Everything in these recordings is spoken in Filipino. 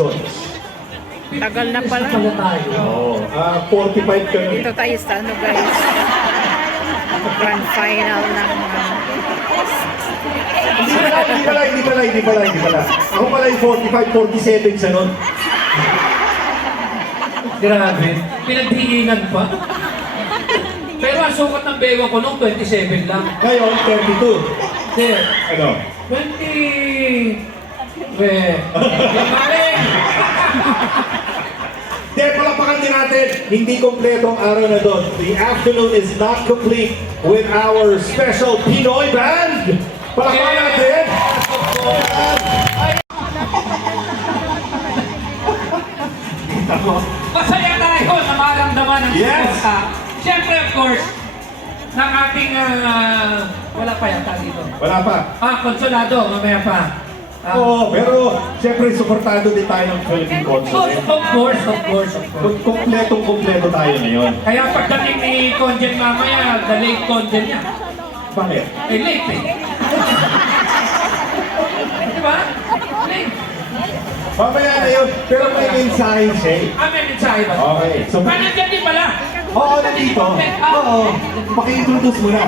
seasons. Tagal na pala. Pala tayo. Oo. 45 kami. Dito tayo sa ano guys. Grand final ng Hindi pala. Ako pala yung 45, 47 sa nun. Grabe. Pinaghihingan pa. Pero ang sukat ng bewa ko nung 27 lang. Ngayon, 32. Hindi. Ano? 20... Maling! Palapakan din natin, hindi kompleto ang araw na doon. The afternoon is not complete with our special Pinoy band. Palapakan natin. Masaya tayo na maramdaman ang Yes. suporta. Siyempre, of course, ng ating... wala pa yata dito. Wala pa. Konsulado, mamaya pa. Oo, pero siyempre suportado din tayo ng Philippine Consulate. Of course. Kompletong-kompleto tayo ngayon. Kaya pagdating ni Conjen mamaya, the late Conjen niya. Bakit? Late eh. Diba? Late. Mamaya na yun, pero may mensahe siya eh. May mensahe ba? Okay, so... Nandiyan din pala. Oo, nandito. Oo, paki-introduce mo na.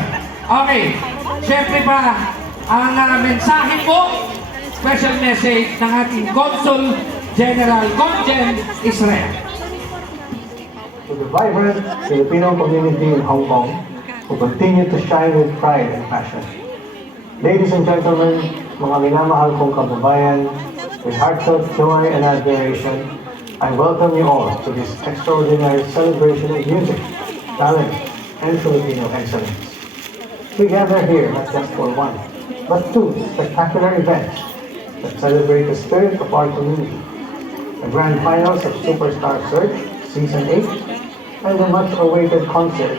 Okay. Siyempre pa, ang mensahe po, special message ng ating Consul General Conjen Israel. To the vibrant Filipino community in Hong Kong, who continue to shine with pride and passion. Ladies and gentlemen, mga minamahal kong kababayan, with heartfelt joy and admiration, I welcome you all to this extraordinary celebration of music, talent, and Filipino excellence. We gather here not just for one, but two spectacular events that celebrate the spirit of our community. The grand finals of Superstar Search Season 8 and the much-awaited concert,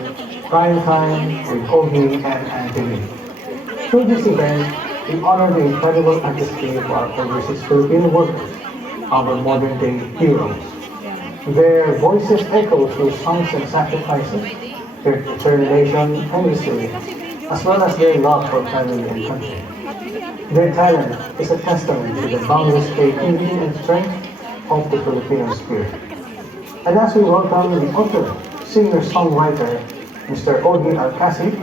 Prime Time with Ogie and Anthony. Through this event, we honor the incredible artistry of our overseas Filipino workers, our modern-day heroes. Their voices echo through songs and sacrifices, their determination and resilience, as well as their love for family and country. Their talent is a testament to the boundless creativity and strength of the Filipino spirit. And as we welcome the author, singer-songwriter, Mr. Ogie Alcacid,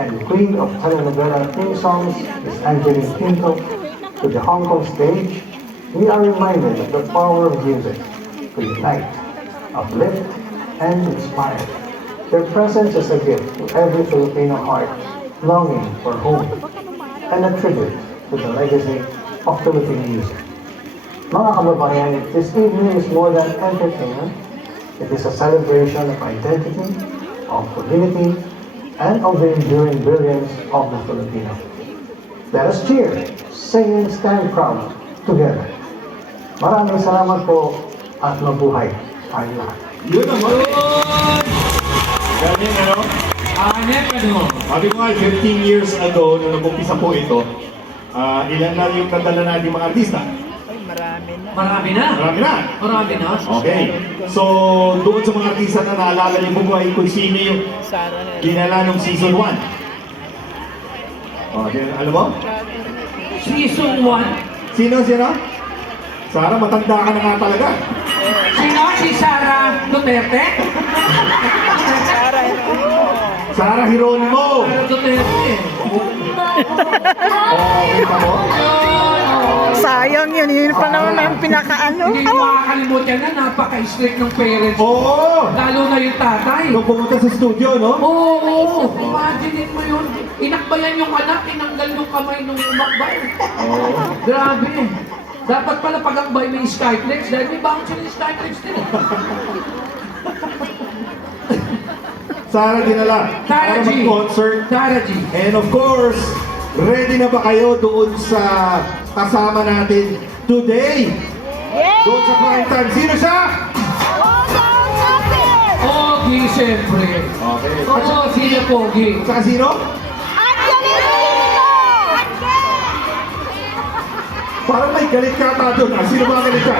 and Queen of telenovela theme songs, Ms. Angeline Pinto, to the Hong Kong stage, we are reminded of the power of music to unite, uplift, and inspire. Their presence is a gift to every Filipino heart longing for home, and a tribute to the legacy of Philippine music. Mga kababayan, this evening is more than entertainment. It is a celebration of identity, of community, and of the enduring brilliance of the Filipino. Let us cheer, sing and stand proud together. Maraming salamat po at mabuhay tayo lahat. Yun naman. Ganyan ano? Sabi ko nga, 15 years ago, nung nag-umpisa po ito, ilan na yung nadala natin mga artista? Marami na. Okay. So, doon sa mga artista na naalala niyo po ay kung sino yung kinala nung season 1. Okay, alam mo? Season 1. Sino? Sarah, matanda ka na nga talaga. Sino? Si Sara Duterte? Sarah Hironimo. Sara Duterte. Kita mo? sayang yun. Yun pa naman ang pinakaano. Hindi makakalimutan na, napaka-strict ng parents. Oo! Lalo na yung tatay. Nung pumunta sa studio, no? Oo. Imagine mo yun. Inakbayan yung anak, tinanggal yung kamay nung umakbay. Grabe. Dapat pala pag-akbay may Skyflex dahil may bouncer yung Skyflex din. Sarah dinala. Sarah G. Concert. Sarah G. And of course, ready na ba kayo doon sa kasama natin today? Yeah! Doon sa prime time. Sino siya? Ogie, siyempre. Okay. Oo, sino Pogi? Saka sino? Parang may galit ka ata doon. Sino ba ang galit ka?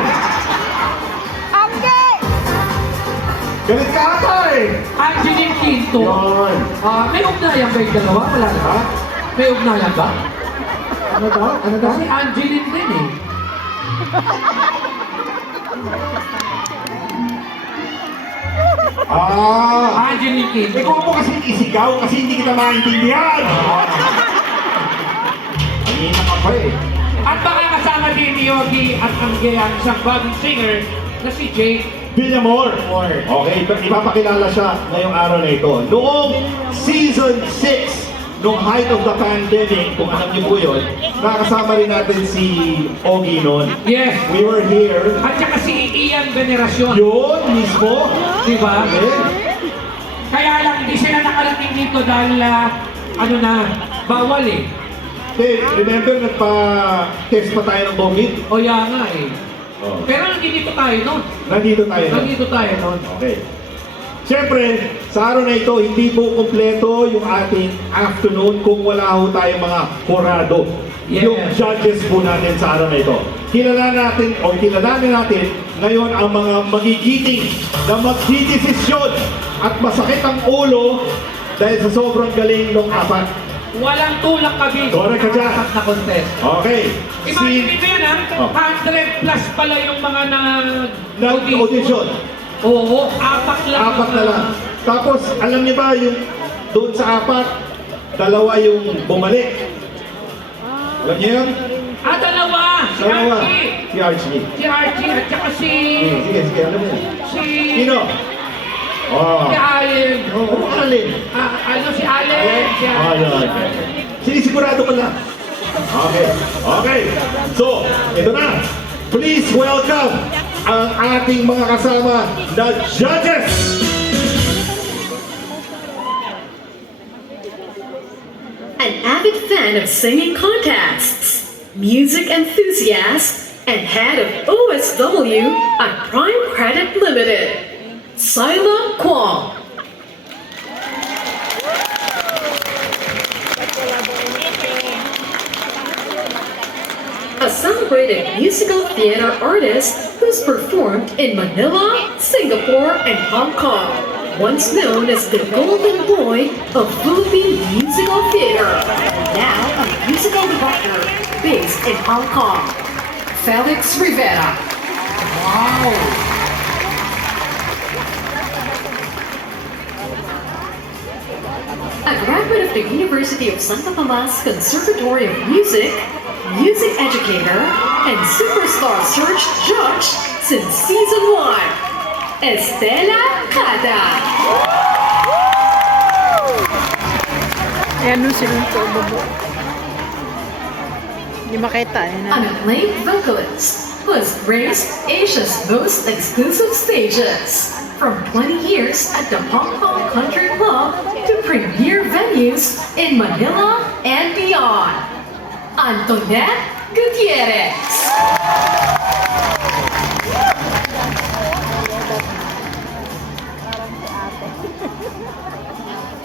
Galit ka ata eh! Angeline Quinto. Yun. May ugnayan ba yung dalawa? Wala na ba? May ugnayan ba? Ano daw? Ano daw? Kasi Angeline din eh. Angeline King. Ikaw mo kasi isigaw kasi hindi kita maintindihan. Kanina ka pa eh. At baka kasama din ni Yogi at ang gayang isang bagong singer na si Jake. Villamor. Okay, ipapakilala siya ngayong araw na ito. Noong season 6, noong height of the pandemic, kung alam niyo po yun, nakasama rin natin si Ogie noon. Yes. We were here. At saka si Ian Veneracion. Yun mismo. Di ba? Okay. Kaya lang hindi sila nakarating dito dahil ano na, bawal eh. Okay, remember nagpa-test pa tayo ng COVID? O yan nga eh. Oh. Pero nandito tayo nun. Nandito tayo. Nandito tayo nun. Okay. Siyempre, sa araw na ito, hindi po kumpleto yung ating afternoon kung wala ho tayong mga kurado. Yes. Yung judges po natin sa araw na ito. Kilalanin natin ngayon ang mga magigiting na magdidesisyon at masakit ang ulo dahil sa sobrang galing ng apat. Walang tulak kami. Correct ka dyan. Apat na contest. Okay. Imagine mo yan ha, Oh. 100 plus pala yung mga Nag-audition. Oo, apat lang. Apat na lang. Tapos, alam niyo ba yung doon sa apat, dalawa yung bumalik. Alam niyo yun? Dalawa! Si Dalawa. Archie! Si Archie. Si Archie at saka si... Sige, alam mo yun. Si... Sino? Oh. Si Allen. Oh, Allen. Ano si Allen? Si Yun. Sinisigurado ko lang. Okay. Okay. So, ito na. Please welcome ang ating mga kasama na judges. An avid fan of singing contests, music enthusiast, and head of OSW at Prime Credit Limited, Sila Kwong. A celebrated musical theater artist who's performed in Manila, Singapore, and Hong Kong. Once known as the golden boy of Philippine musical theater. Now a musical director based in Hong Kong. Felix Rivera. Wow! A graduate of the University of Santa Tomas Conservatory of Music, music educator, and superstar search judge since season 1, Estela Cada. Ayan nung silong ko, babo. Hindi makita. An acclaimed vocalist who has graced Asia's most exclusive stages. From 20 years at the Hong Kong Country Club to premier venues in Manila and beyond. Antoinette Gutierrez.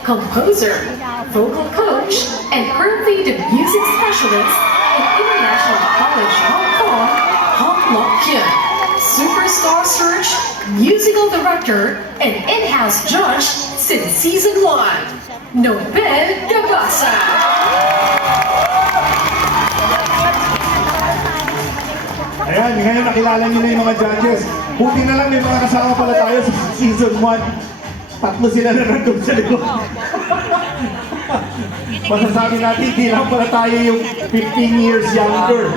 Composer, vocal coach, and currently the music specialist in International College Hong Kong, Hong Lok Kyun. Superstar search, musical director, and in-house judge since season 1, Nobel Gabasa. Ayan, ngayon nakilala niyo na yung mga judges. Buti na lang may mga kasama pala tayo sa season 1. Tatlo sila na nandun sa likod. Masasabi natin, hindi lang pala tayo yung 15 years younger.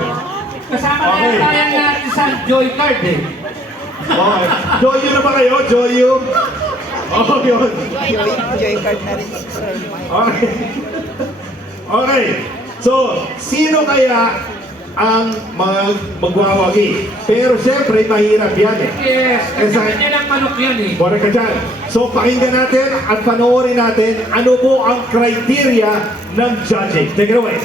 Kasama Okay. na tayo na isang joy card eh. Okay. Joyo na ba kayo? Joyo? Oh, yun. Joy card na rin si Sir Mike. Okay. Okay. So, sino kaya ang mga magwawagi? Pero siyempre, mahirap yan eh. Yes, kasi Exact. kanya lang manok yan eh. Correct ka dyan. So, pakinggan natin at panoorin natin ano po ang criteria ng judging. Take it away.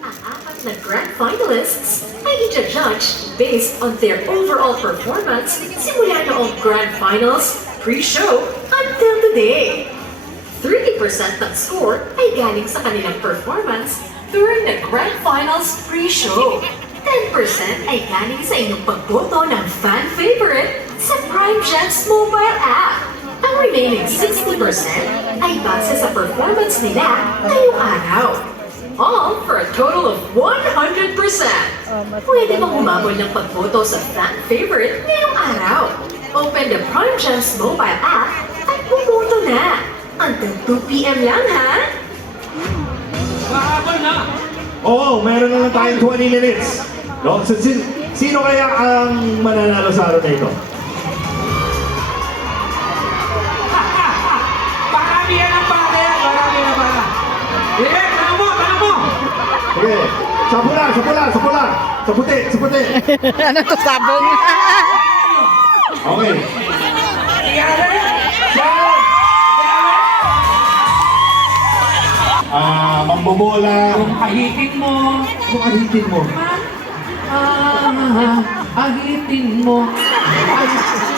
Ang apat na grand finalists ay i-judge based on their overall performance simula noong grand finals, pre-show, until today. 30% ng score ay galing sa kanilang performance during the grand finals pre-show. 10% ay galing sa inyong pagboto ng fan favorite sa Prime Gems mobile app. Ang remaining 60% ay base sa performance nila ngayong araw. all for a total of 100%. Pwede bang humabol ng pagboto sa fan favorite ngayong araw? Open the Prime Gems mobile app at bumoto na. Until 2 p.m. lang, ha? Mahabol na. Oo, meron na lang tayong 20 minutes. No? So, sino kaya ang mananalo sa araw na ito? Marami yan ang baka yan. Marami na baka. Sige, tanong mo, tanong mo. Sige, sa pula, sa pula, sa pula. Sa puti, sa puti. Ano to, sabong? Okay. Iyari. Mambobola. Kung ahitin mo. Kung ahitin mo. Ahitin mo. Ay,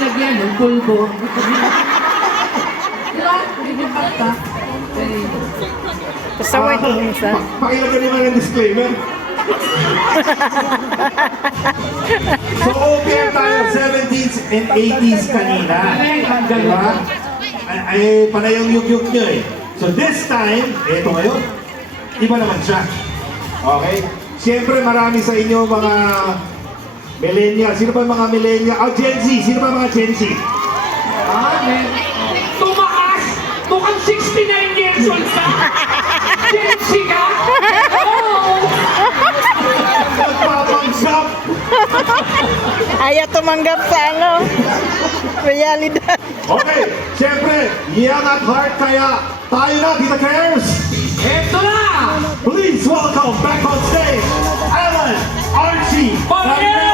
lagyan ng pulbo. Diba? Hindi basta. Pasaway ko minsan. Pakilagyan naman ng disclaimer. So, OPM tayo 70s and 80s kanina. Diba? Ay, panay ang yug-yug nyo eh. So this time, eto ngayon, iba naman siya. Okay? Siyempre marami sa inyo mga millennial. Sino ba mga millennial? Oh, Gen Z. Sino ba mga Gen Z? Tumaas! Mukhang 69 years old ka! Jensi ka? Oo! Nagpapangsap! Ayaw tumanggap sa ano. Realidad. Okay, siyempre, young at heart kaya tayo na, Tita Cares! Eto na! Please welcome back on stage, Alan Archie! Pag-